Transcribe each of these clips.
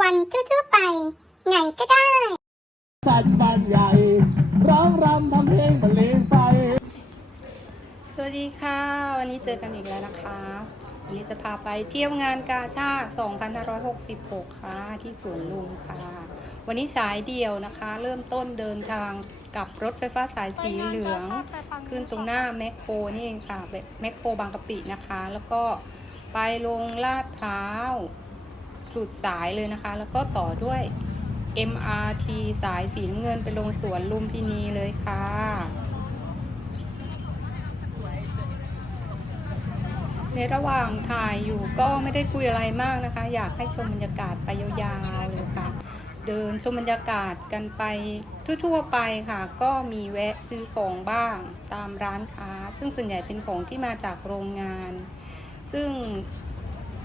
วันจู้ๆไป ไงก็ได้ สัตว์บ้านใหญ่ ร้องรำทำเพลงบรรเลงไป สวัสดีค่ะ วันนี้เจอกันอีกแล้วนะคะ วันนี้จะพาไปเที่ยวงานกาชาติ2566 ค่ะ ที่สวนลุมค่ะ วันนี้สายเดียวนะคะ เริ่มต้นเดินทางกับรถไฟฟ้าสายสีเหลือง ขึ้นตรงหน้าแมคโครนี่เองค่ะแมคโครบางกะปินะคะ แล้วก็ไปลงลาดพร้าว สุดสายเลยนะคะ แล้วก็ต่อด้วย MRT สายสีน้ำเงินไปลงสวนลุมพินีเลยค่ะ ในระหว่างถ่ายอยู่ก็ไม่ได้คุยอะไรมากนะคะ อยากให้ชมบรรยากาศไปยาวๆเลยค่ะ เดินชมบรรยากาศกันไปทั่วๆไปค่ะ ก็มีแวะซื้อของบ้างตามร้านค้า ซึ่งส่วนใหญ่เป็นของที่มาจากโรงงาน ซึ่ง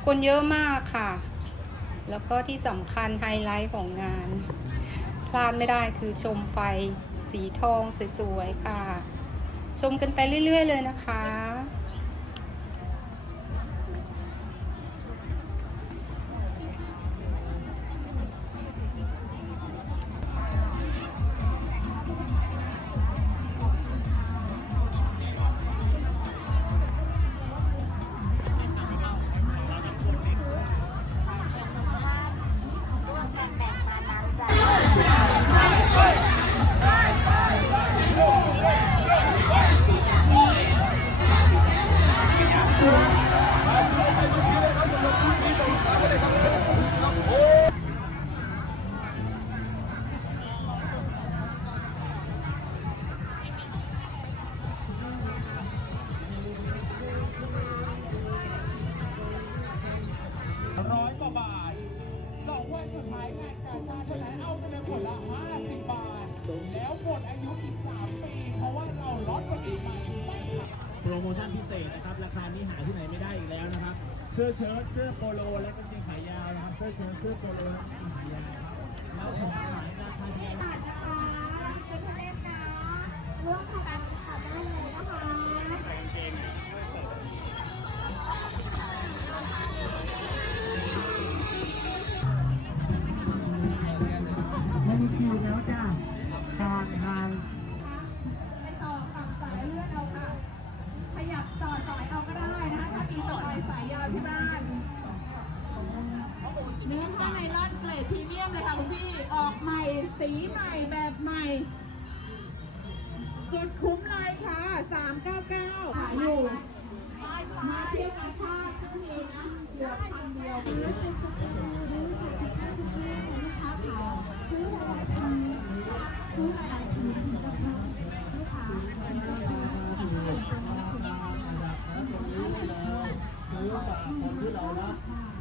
คนเยอะมากค่ะ แล้วก็ที่สำคัญไฮไลท์ของงาน พลาดไม่ได้คือชมไฟสีทองสวยๆค่ะ ชมกันไปเรื่อย ๆ เลยนะคะ สื้อเชิ้ตเสื้อโปโลและกางเกงขายาวนะครับเสื้อเชิ้ตเสื้อโปโล นล่อนเกรดพรีเมียมเลยค่ะคุณพี่ ออกใหม่ สีใหม่แบบใหม่ สุดคุ้มเลยค่ะ 399ขายอยู่ มาเที่ยวกาชาติทั้งทีนะเหลือพันเดียวซื้อจากคนที่เรารัก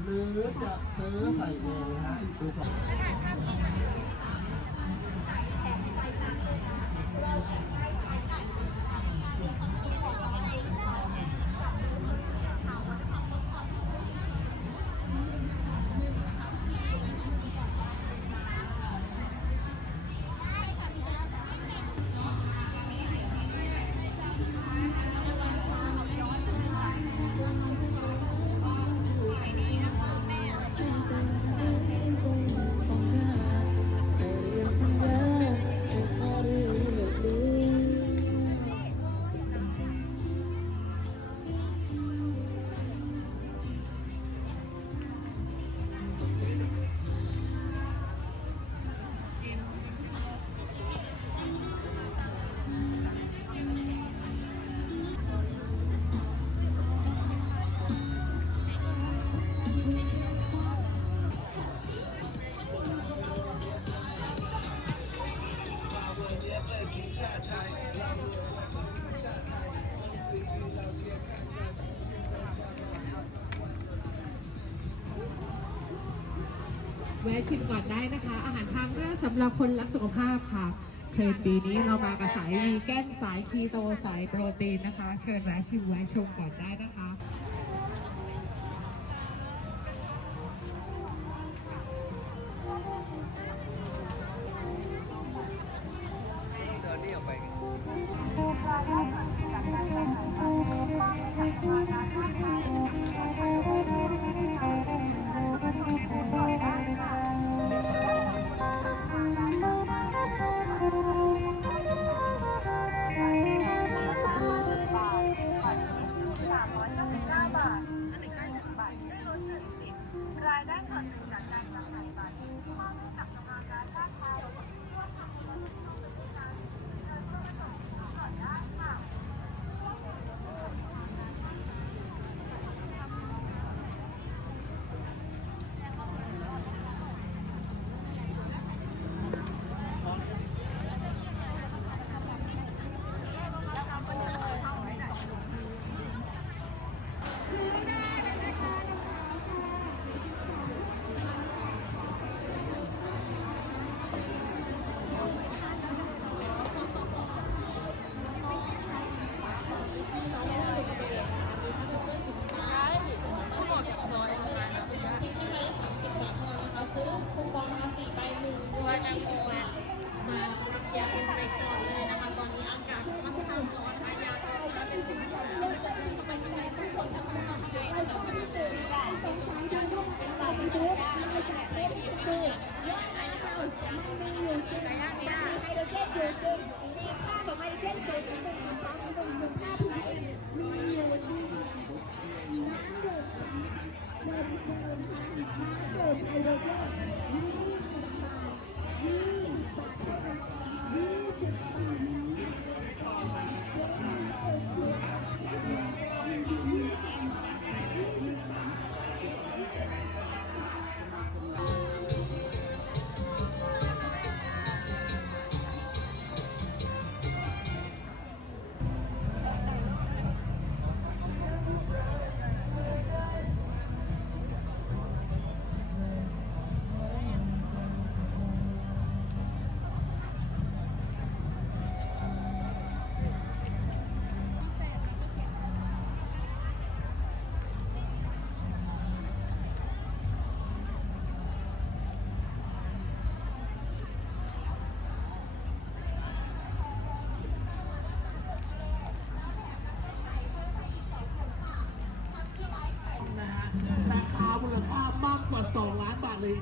หรือจะซื้อใส่เองนะฮะคือของ ชิมก่อนได้นะคะ อาหารทางเลือกสำหรับคนรักสุขภาพค่ะเทรนปีนี้เรามากับสายวีแกนสายคีโตสายโปรตีนนะคะ เชิญแวะชิมแวะชมก่อนได้นะคะ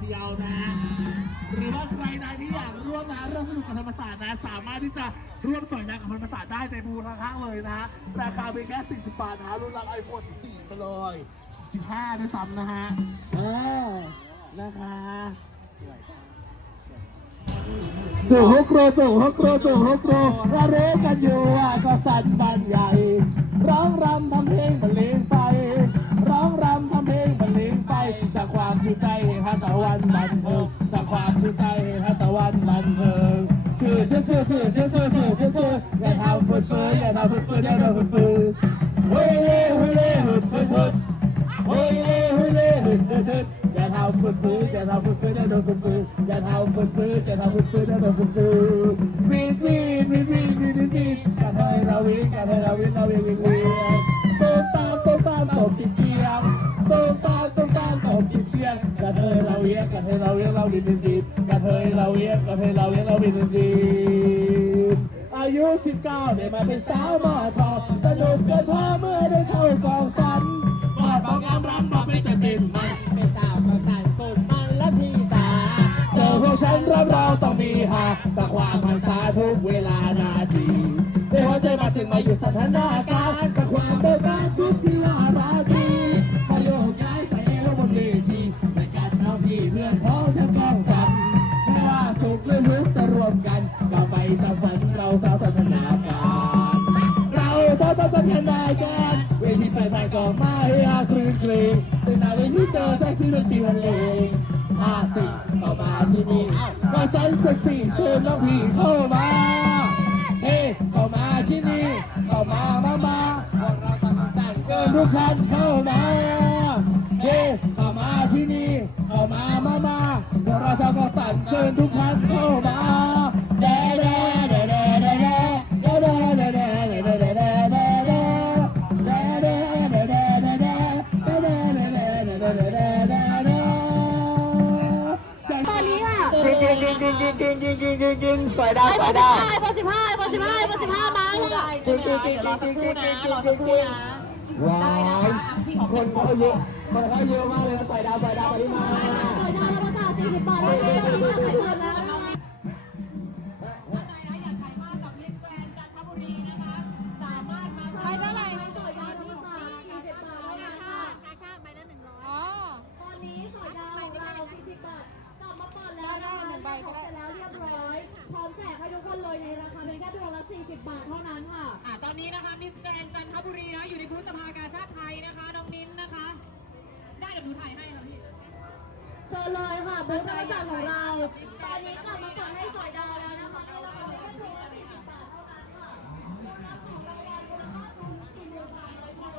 ดียวนะ หรือว่าใครนะที่อยากร่วมนะร่วมสนุกกับธรรมศาสตร์นะ สามารถที่จะร่วมสอยนะกับธรรมศาสตร์ได้ในมูลค่าเลยนะ ราคาเพียงแค่40บาทนะรุ่นรับไอโฟน14ไปเลย15ด้วยซ้ำนะฮะ เออ นะคะจู่ฮกโรจู่ฮกโรจู่ฮกโกรระเรกันอยู่ว่าก็สั่นบันใหญ่ ร้องรำทำเพลงบรรเลงไป ร้องรำ จากความชื่นใจให้ตะวันบันเทิงจากความชื่นใจให้ตะวันบันเทิงชื่อชื่อชื่อชื่อชื่อชื่อชื่อชื่อชื่ออย่าทำฝืนฝืนอย่าทำฝืนฝืนอย่าทำฝืนฝืนเฮ้ยเล่เฮ้ยเล่หึดหึดหึดเฮ้ยเล่เฮ้ยเล่หึดหึดหึดอย่าทำฝืนฝืนอย่าทำฝืนฝืนอย่าโดนฝืนฝืนอย่าทำฝืนฝืนอย่าทำฝืนฝืนอย่าโดนฝืนฝืนวีดวีดวีดวีดวีดวีดกันให้เราวีดกันให้เราวีดเราวีดวีดวี เราวีดกันให้เราวีดเราวีดวีดวีดกันให้เราวีดกันให้เราวีดเราวีดวีดวีดอายุ 19เนี่ยมาเป็นสาวมอชอสนุกเกินพอเมื่อได้เข้ากองสันกอดของงามรำบอกไม่จะตินมันเป็นสาวประกันสุดมันและพี่ตาเจอพวกฉันรับรองต้องมีหาจากความพันษาทุกเวลานาทีเดี๋ยวหัวใจมาถึงมาอยู่สถานการณ์กับความเบิกบาน อนพ้องฉันกองสันไม่ว่าสุขหรือทุกข์จะรวมกันก้าไปสร้างฝันเราสาวสัฒนาการเราต้องต้องพัฒนาการเวทีเปิดทางก็มาให้อาคลื่นเคลีเป็นนาเวทีเจอแท็กซี่ดนตรีบรรเลงห้าสิบต่อมาที่นี่ก็สันสักสี่เชิญน้องพี่เข้ามาเฮ้เข้ามาที่นี่เข้ามามามาพวกเราต้องแต่งเกินทุกคันเข้ามา ชาวเกาะตันเชิญทุกคันเข้ามาเด้เด้เด้เด้เด้เด้เด้เด้เด้เด้เด้เด้เด้เด้เด้ตอนนี้อะกินกินกินกินกินกินกินกินกินกินสวยดาวสวยดาวไอโฟนสิบห้าไอโฟนสิบห้าไอโฟนสิบห้ามาแล้วกินกินกินกินกินกินกินกินกินกินว้ายคนเขาเยอะคนเขาเยอะมากเลยนะสวยดาวสวยดาวปริมาณขอดาวประกาศสี่ Kepala kita. เชิญเลยค่ะบูธบริการของเรา ตอนนี้กลับมาเปิดให้สายดาวแล้วนะคะในราคาแค่เพียง40บาทเท่านั้นค่ะรับของรางวัลมูลค่ารวม4,300คน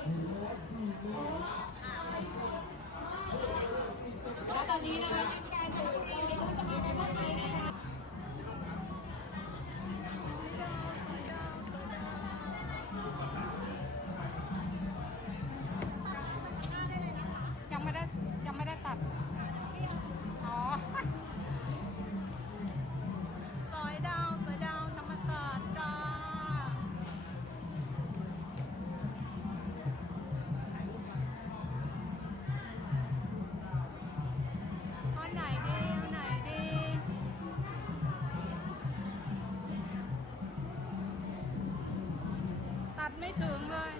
และตอนนี้นะคะ ไม่ถึงเลย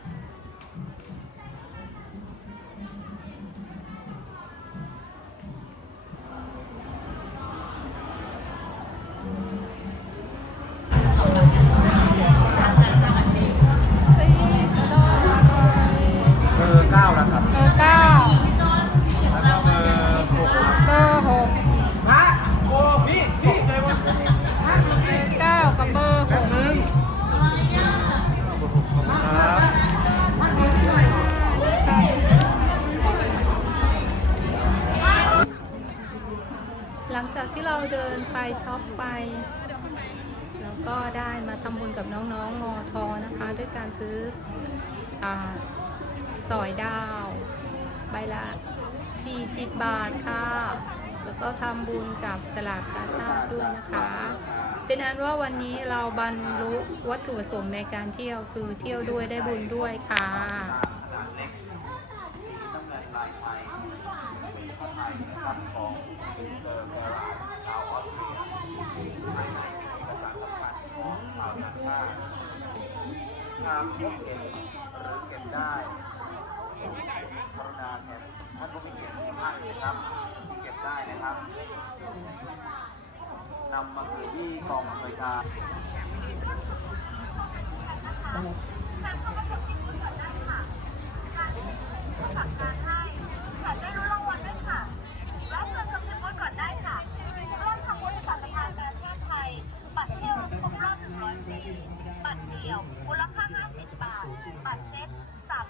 ก็ทำบุญกับสลากกาชาติด้วยนะคะ เป็นอันว่าวันนี้เราบรรลุวัตถุประสงค์ในการเที่ยวคือเที่ยวด้วยได้บุญด้วยค่ะทางยกเก็บานประเทศไทยบัตรเที่ยวครบรอบ100ปีบัตรเดียวมูลค่า 50 บาท บัตรเซ็ต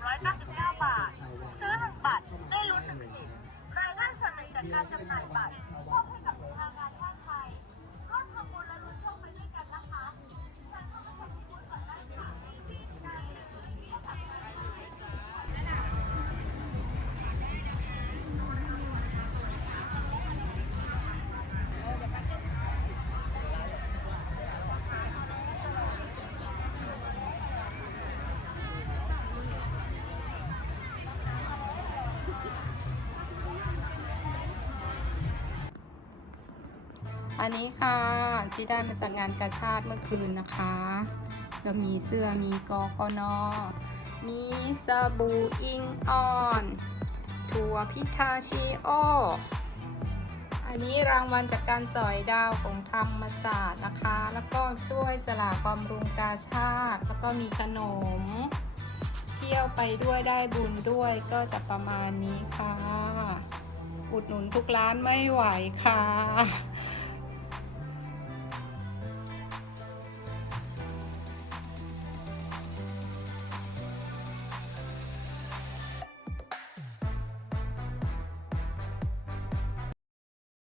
399 บาท ซื้อหนึ่งบัตรได้ลุ้นหนึ่งสิทธิ์รายได้ส่วนหนึ่งจากการจำหน่ายบัตรมอบให้กั อันนี้ค่ะที่ได้มาจากงานกาชาติเมื่อคืนนะคะก็มีเสื้อมีกอกนอมีสบู่อิงออน ถั่วพิทาชิโอ อันนี้รางวัลจากการสอยดาวของธรรมศาสตร์นะคะ แล้วก็ช่วยสลากบำรุงกาชาติ แล้วก็มีขนม เที่ยวไปด้วยได้บุญด้วยก็จะประมาณนี้ค่ะ อุดหนุนทุกร้านไม่ไหวค่ะ